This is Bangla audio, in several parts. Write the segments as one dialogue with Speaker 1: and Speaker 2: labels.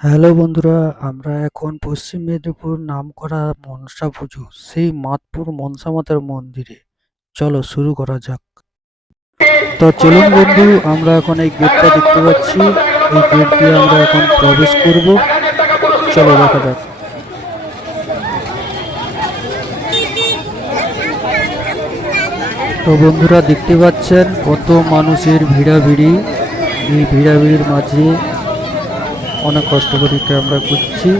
Speaker 1: হ্যালো বন্ধুরা, আমরা এখন পশ্চিম মেদিনীপুর নামকরা মনসা পুজো, সেই মাতপুর মনসা মাতার মন্দিরে। চলো শুরু করা যাক। তো চলুন বন্ধু, আমরা এখন এই গেটটা দেখতে পাচ্ছি। এই গেট দিয়ে আমরা এখন প্রবেশ করব। চলো দেখা যাক। তো বন্ধুরা, দেখতে পাচ্ছেন কত মানুষের ভিড়াভিড়ি। এই ভিড়াভিড়ির মাঝে অনেক কষ্ট করে ক্যামেরা করছি।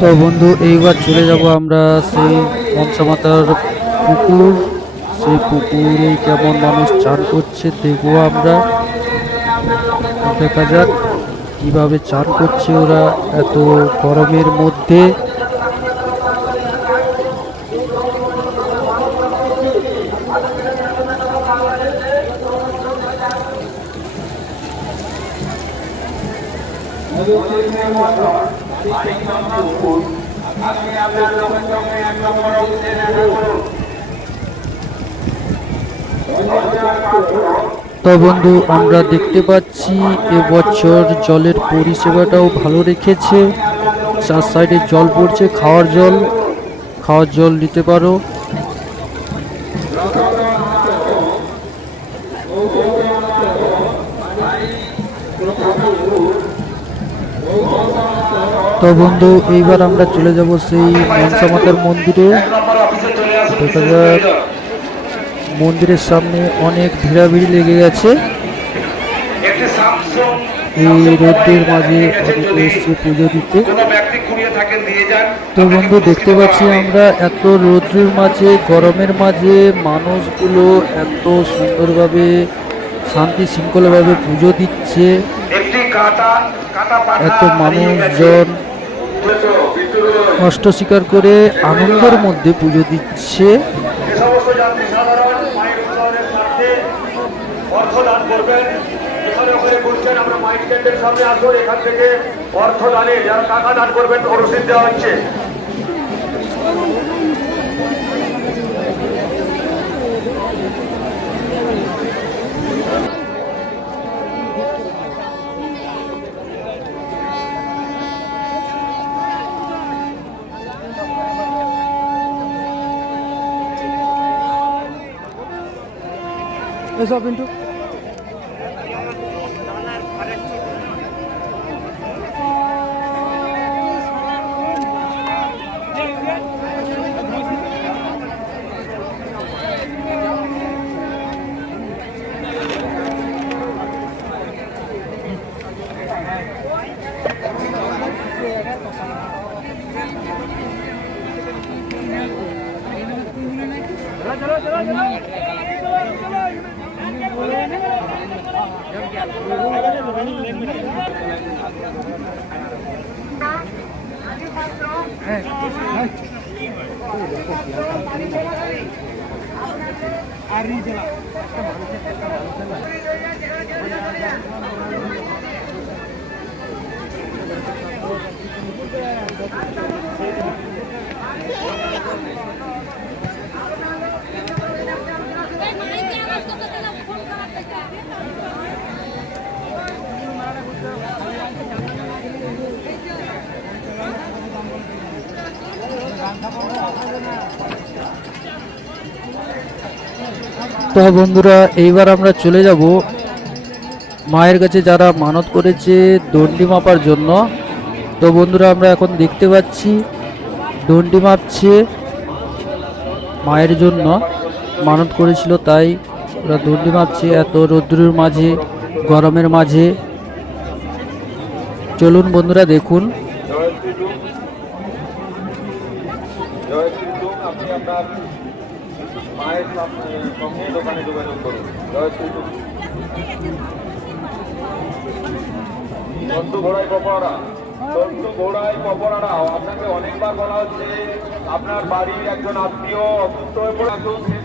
Speaker 1: তো বন্ধু, এইবার চলে যাব আমরা সেই মনসা মাতার পুকুর। সেই পুকুরে কেমন মানুষ চান করছে দেখব আমরা। দেখা যাক কীভাবে চান করছে ওরা এত গরমের মধ্যে। তো বন্ধু, আমরা দেখতে পাচ্ছি এবছর জলের পরিষেবাটাও ভালো রেখেছে। চার সাইডে জল পড়ছে, খাওয়ার জল। খাওয়ার জল নিতে পারো। তো বন্ধু, এইবার আমরা চলে যাব সেই মনসা মাতার মন্দিরে। দেখা যাক। মন্দিরের সামনে অনেক ভিড়াভিড়ি লেগে গেছে। এই রোদ্রের মাঝে এসছে পুজো দিতে। তো বন্ধু, দেখতে পাচ্ছি আমরা এত রৌদ্রের মাঝে, গরমের মাঝে মানুষগুলো এত সুন্দরভাবে শান্তি শৃঙ্খলাভাবে পুজো দিচ্ছে। এত মানুষজন কষ্ট স্বীকার করে আনন্দের মধ্যে পুজো দিচ্ছে
Speaker 2: যে সমস্ত যাত্রী সাধারণ মায়ের উন্নয়নের স্বার্থে অর্থ দান করবেন। এখানে ওখানে সামনে আসুন এখান থেকে অর্থ যারা টাকা দান করবেন দেওয়া হচ্ছে।
Speaker 1: এসব কিন্তু
Speaker 3: মাইকে
Speaker 1: তো বন্ধুরা, এইবার আমরা চলে যাব মায়ের কাছে যারা মানত করেছে দণ্ডি মাপার জন্য। তো বন্ধুরা, আমরা এখন দেখতে পাচ্ছি দণ্ডি মাপছে মায়ের জন্য। মানত করেছিল তাই ওরা দণ্ডি মাপছে এত রৌদ্রের মাঝে, গরমের মাঝে। চলুন বন্ধুরা, দেখুন।
Speaker 4: আপনার বাড়ির একজন আত্মীয় অসুস্থ হয়ে পড়ে, একজন শেষ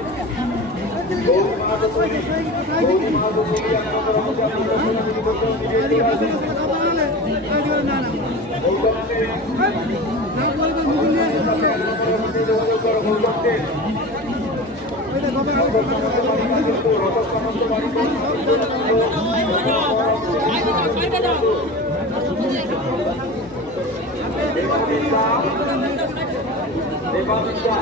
Speaker 4: দেবাদিতা
Speaker 2: দেবাদিতা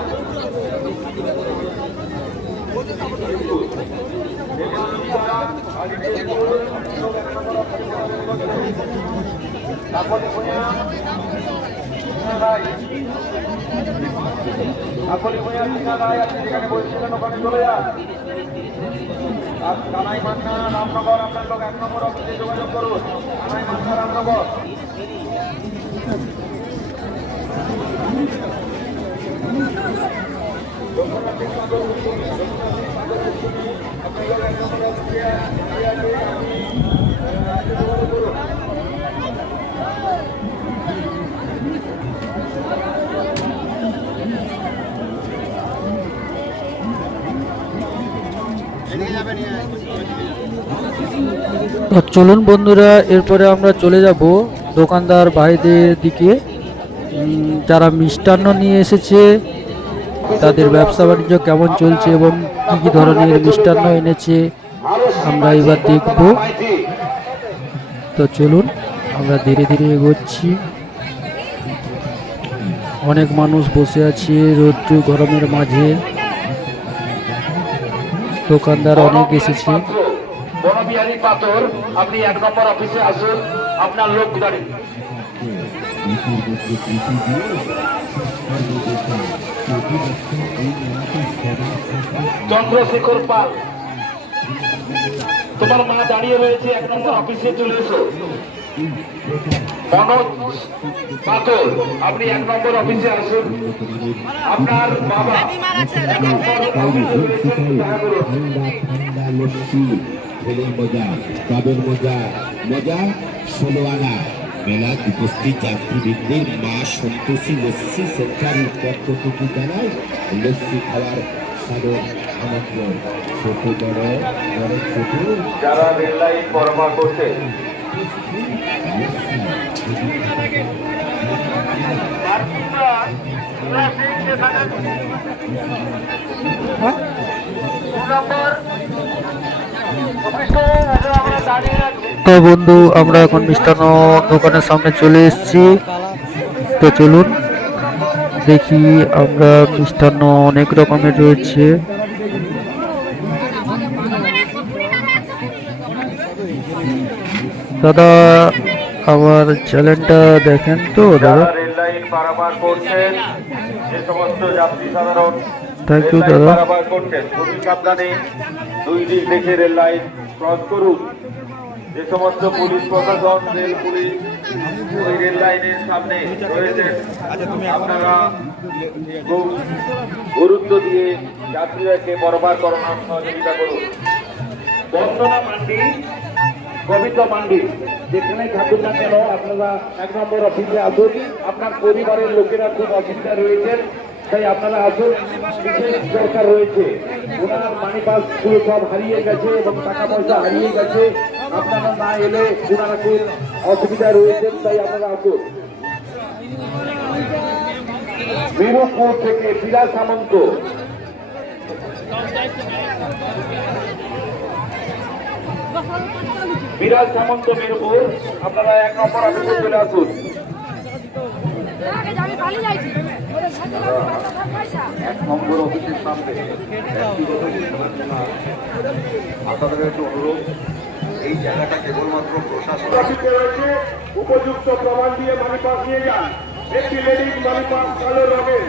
Speaker 2: ভূঁইয়া টিকা রায় আপনি যেখানে বলছিলেন ওখানে চলে যান আর কানাই মান্না লোক এক নম্বর অফিসে যোগাযোগ করুন কানাই মান্না রামনগর
Speaker 1: তো চলুন বন্ধুরা এরপরে আমরা চলে যাব দোকানদার ভাইদের দিকে। যারা মিষ্টান্ন নিয়ে এসেছে তাদের ব্যবসা বাণিজ্য কেমন চলছে এবং কী কী ধরনের মিষ্টান্ন এনেছে, আমরা এবার দেখব। তো চলুন, আমরা ধীরে ধীরে এগোচ্ছি। অনেক মানুষ বসে আছে রৌদ্র গরমের মাঝে। দোকানদার অনেক এসেছে।
Speaker 5: আপনার লোক চন্দ্রশেখর পাল। তোমার মা দাঁড়িয়ে রয়েছে এক নম্বর অফিসে চলে এসো। মনোজ পাথর আপনি এক নম্বর অফিসে আসুন। আপনার বাবা
Speaker 6: ঠান্ডা লস্যি ছেলের মজা কাবের মজা? মজা ষোলো আনা। মেলায় উপস্থিত যাত্রীবৃন্দের মা সন্তোষী লস্যি সেন্টারের পক্ষ থেকে জানায় লস্যি খাওয়ার সাদর আমন্ত্রণ ছোট বড় বড় ছোট।
Speaker 2: যারা রেল লাইন পরমা করছে
Speaker 1: তো বন্ধু, আমরা এখন মিষ্টান্ন দোকানের সামনে চলে এসেছি। তো চলুন, দেখি আমরা মিষ্টান্ন অনেক রকমের রয়েছে। দাদা, আমার চ্যানেলটা দেখেন তো, দাদা।
Speaker 2: রেল লাইন পারাপার করছেন, যে সমস্ত যাত্রী সাধারণ রেল লাইন
Speaker 1: দাদা।
Speaker 2: দুই দিক দেখে রেল লাইন ক্রস করুন। যে সমস্ত পুলিশ প্রশাসন রেল পুলিশ ওই রেল লাইনের সামনে রয়েছেন। আপনারা খুব গুরুত্ব দিয়ে যাত্রীদেরকে বরবার করানোর সহযোগিতা করুন। বন্দনা মান্ডি কবিতা মান্ডি যেখানে থাকুন না কেন আপনারা এক নম্বর অফিসে আসুন আপনার পরিবারের লোকেরা খুব অসুবিধা রয়েছেন। তাই আপনারা আসুন, বিশেষ দরকার রয়েছে। ওনার মানি পাস পুরো সব হারিয়ে গেছে এবং টাকা পয়সা হারিয়ে গেছে। আপনারা না এলে ওনারা খুব অসুবিধা রয়েছেন তাই আপনারা আসুন। মিরুপুর থেকে বিরা সামন্ত।
Speaker 4: বিরাজ সামন্ত মিরপুর। আপনারা এক নম্বর অফিসে চলে আসুন।
Speaker 2: উপযুক্ত প্রমাণ দিয়ে মানি পাস নিয়ে যান। একটি লেডিস মানি পাস কালো রঙের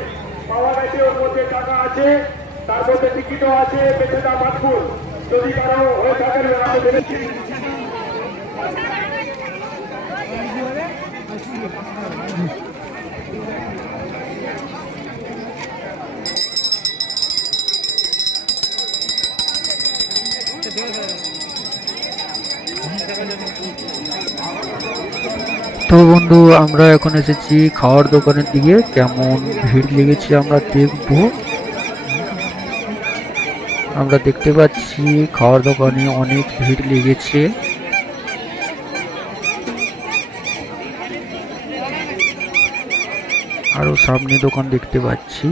Speaker 2: পাওয়া গেছে ওর মধ্যে টাকা আছে, তার মধ্যে টিকিটও আছে বেছেদা মাতপুর যদি কারও হয়ে থাকেন আমি
Speaker 1: তো বন্ধু, আমরা এখন এসেছি খাওয়ার দোকানের দিকে। কেমন ভিড় লেগেছে আমরা দেখব। আমরা দেখতে পাচ্ছি খাওয়ার দোকানে অনেক ভিড় লেগেছে। আরও সামনে দোকান দেখতে পাচ্ছি।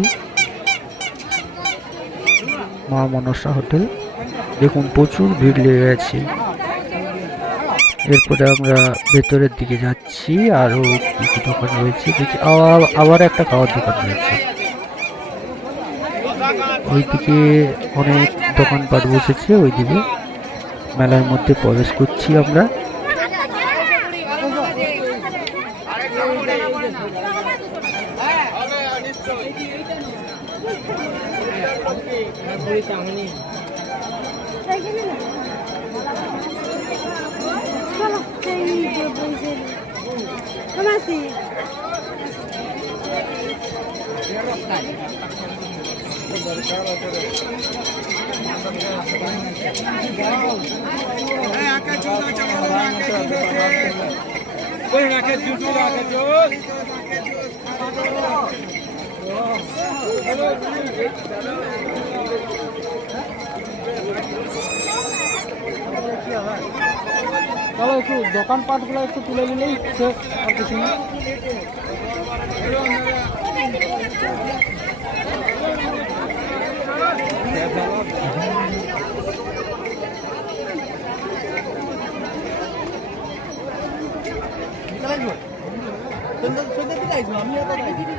Speaker 1: মা মনসা হোটেল। দেখুন, প্রচুর ভিড় লেগে গেছে। এরপরে আমরা ভেতরের দিকে যাচ্ছি, আরও কি কি দোকান রয়েছে, দেখি, আবার- আবার একটা খাওয়ার দোকান রয়েছে। ওইদিকে অনেক দোকানপাট বসেছে, ওইদিকে মেলার মধ্যে প্রবেশ করছি আমরা।
Speaker 3: চলো সেই বলছে কেমন Ya,
Speaker 7: kalau itu dokan part pula itu pula ini ke arti sini Sudah tidak, suami atau tidak?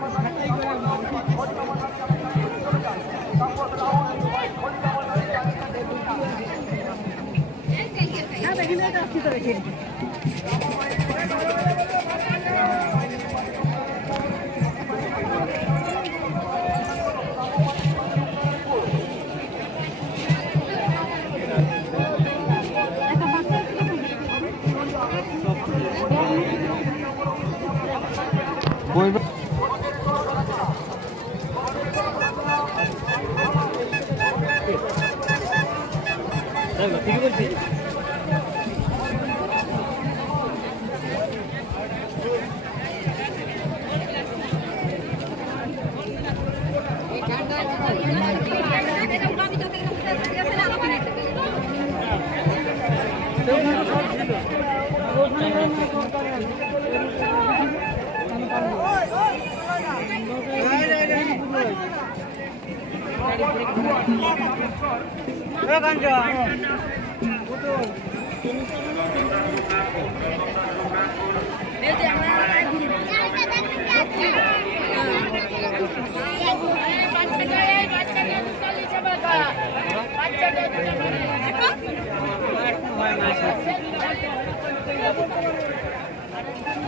Speaker 7: সুরক্ষিত রেখে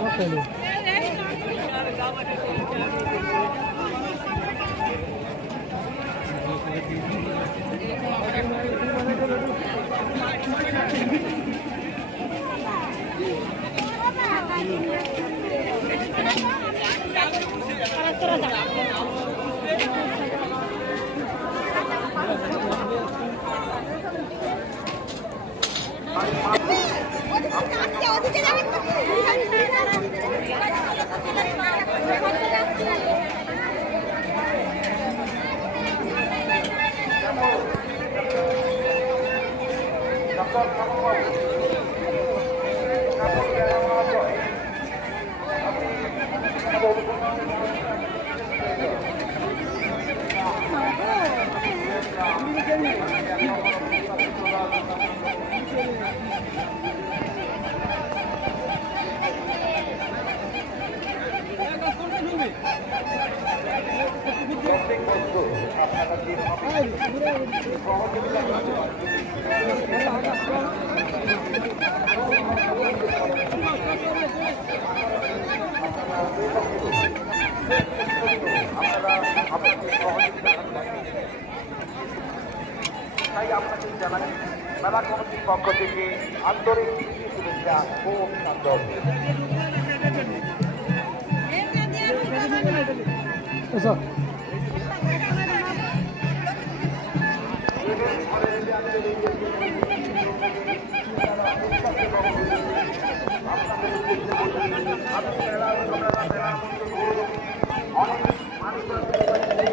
Speaker 7: Terima kasih.
Speaker 2: তাই আপনাকে জানাই মেলা কমিটির পক্ষ থেকে আন্তরিক শুভেচ্ছা ও অভিনন্দন।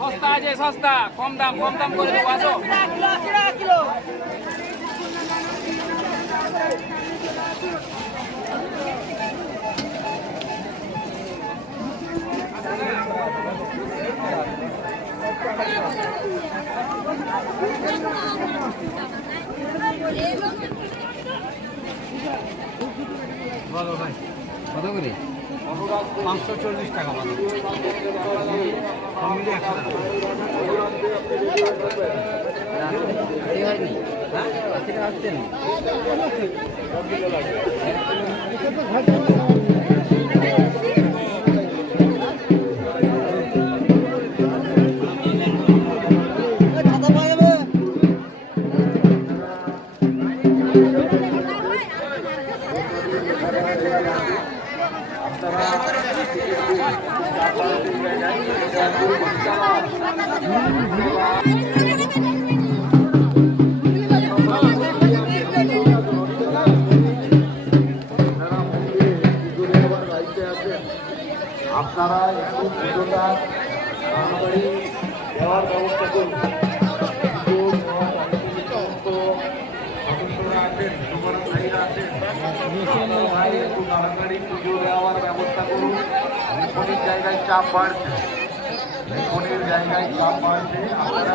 Speaker 8: সস্তা আছে সস্তা। কম দাম কম দাম করে দেবো আসো। কত করে? পাঁচশো চল্লিশ টাকা মানে হ্যাঁ?
Speaker 2: আপনারা একটু পুজোটা তাড়াতাড়ি দেওয়ার ব্যবস্থা করুন। ব্যবস্থা করুন। জায়গায় চাপ জায়গায় চাপ আপনারা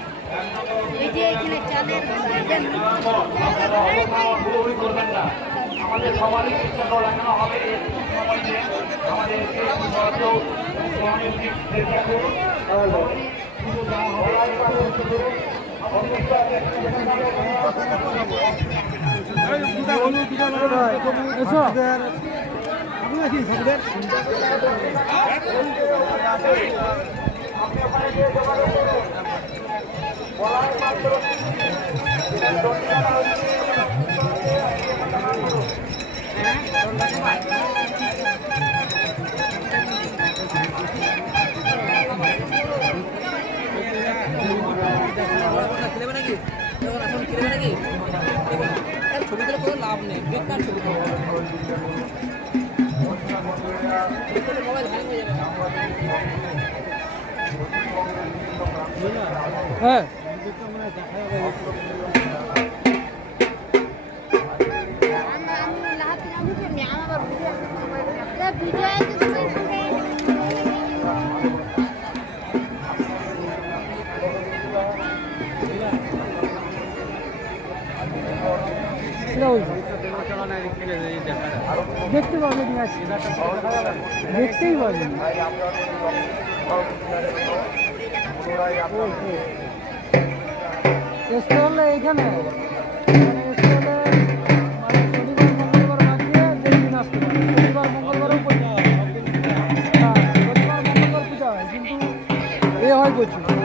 Speaker 2: এই
Speaker 3: যে এখানে চালের
Speaker 2: করবেন না আমাদের সবারই চেষ্টা করে হবে এই সময়তে আমাদেরকে বরাদ্দ করুন।
Speaker 7: ছবি
Speaker 2: তুলে কোনো
Speaker 8: লাভ নেই বেকার হ্যাঁ।
Speaker 7: যেই দিন আসতে পারে। শনিবার মঙ্গলবারও পূজা হয় পূজা হয় কিন্তু এ হয় প্রচুর।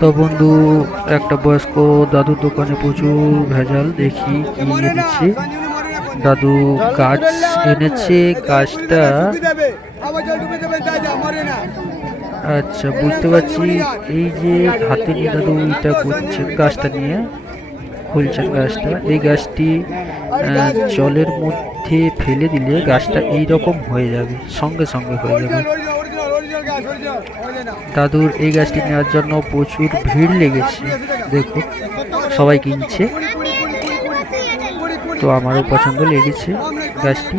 Speaker 1: তো বন্ধু, একটা বয়স্ক দাদুর দোকানে প্রচুর ভেজাল, দেখি কি এনেছে দাদু গাছ এনেছে, গাছটা আচ্ছা বুঝতে পারছি, এই যে হাতে নিয়ে দাদু এটা করছেন গাছটা নিয়ে, খুলছেন গাছটা। এই গাছটি জলের মধ্যে ফেলে দিলে গাছটা এই রকম হয়ে যাবে, সঙ্গে সঙ্গে হয়ে যাবে। দাদুর এই গাছটি নেওয়ার জন্য প্রচুর ভিড় লেগেছে, দেখুন, সবাই কিনছে। তো আমারও পছন্দ লেগেছে গাছটি।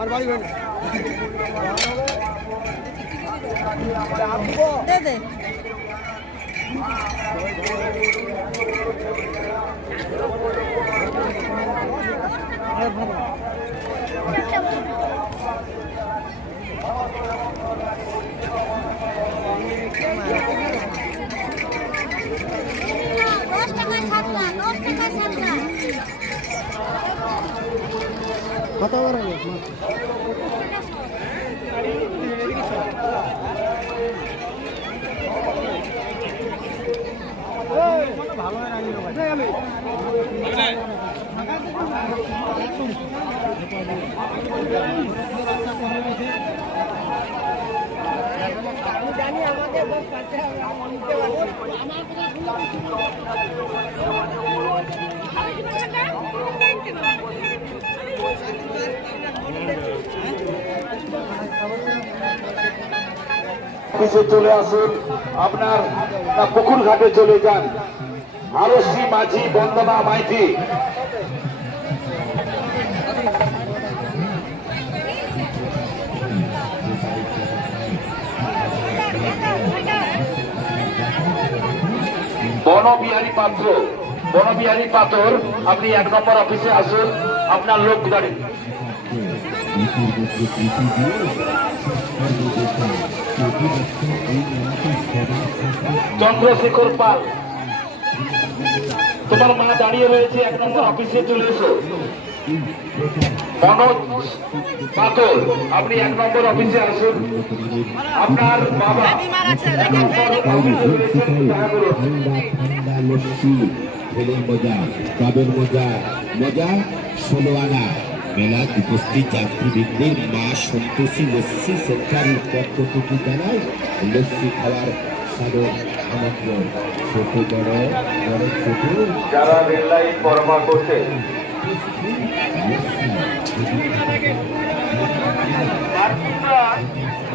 Speaker 7: আর বাড়ি কত করে
Speaker 2: চলে আসুন আপনার পুকুর ঘাটে চলে যান। আরসি মাঝি বন্দনা মাইতি বনবিহারী পাত্র, বনবিহারী পাথর, আপনি এক নম্বর অফিসে আসুন, আপনার লোক গাড়ি চন্দ্রশেখর পাল, তোমার মা দাঁড়িয়ে রয়েছে, এক নম্বর অফিসে চলে এসো। মনোজ পাথর আপনি এক নম্বর অফিসে আসুন। আপনার বাবা
Speaker 5: মজা কাবের মজা মজা ষোলো আনা মেলায় উপস্থিত যাত্রীবৃন্দের মা সন্তোষী লস্যি সেন্টারের পক্ষটুকু জানায় লস্যি খাওয়ার সাদর আমন্ত্রণ ছোট বড় বড় ছোট।
Speaker 4: যারা রেল লাইন পরমা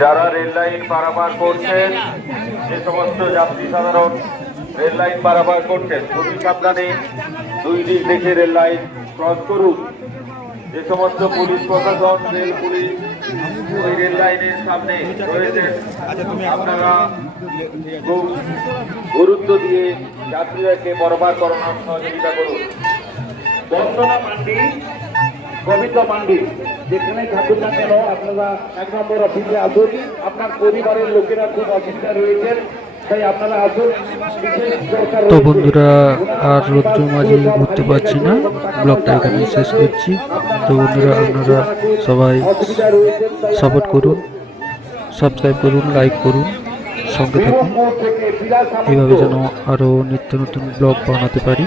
Speaker 2: যারা রেল লাইন পারাপার করছেন, যে সমস্ত যাত্রী সাধারণ রেল লাইন পারাপার করছেন, খুবই সাবধানে দুই দিক দেখে রেল লাইন ক্রস করুন। যে সমস্ত পুলিশ প্রশাসন, রেল পুলিশ ওই রেল লাইনের সামনে রয়েছেন, আপনারা খুব গুরুত্ব দিয়ে যাত্রীদেরকে বরবার করানোর সহযোগিতা করুন।
Speaker 9: বন্দনা মান্ডি গোবিন্দ মান্ডি যেখানে থাকুন না কেন আপনারা এক নম্বর অফিসে আসুন। আপনার পরিবারের লোকেরা খুব অসুবিধা রয়েছেন
Speaker 1: তো বন্ধুরা আর রৌদ্র মাঝে ঘুরতে পারছি না। ব্লগটা এখানে শেষ করছি। তো বন্ধুরা আপনারা সবাই সাপোর্ট করুন সাবস্ক্রাইব করুন লাইক করুন সঙ্গে থাকুন। এইভাবে যেন আরও নিত্য নতুন ব্লগ বানাতে পারি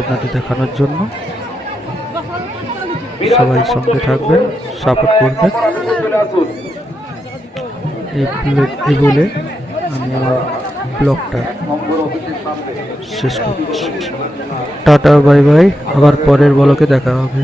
Speaker 1: আপনাদের দেখানোর জন্য। সবাই সঙ্গে থাকবেন সাপোর্ট করবেন। এই বলে আমার ব্লগটা শেষ করছি। Tata, bye bye. আবার পরের ব্লকে দেখা হবে।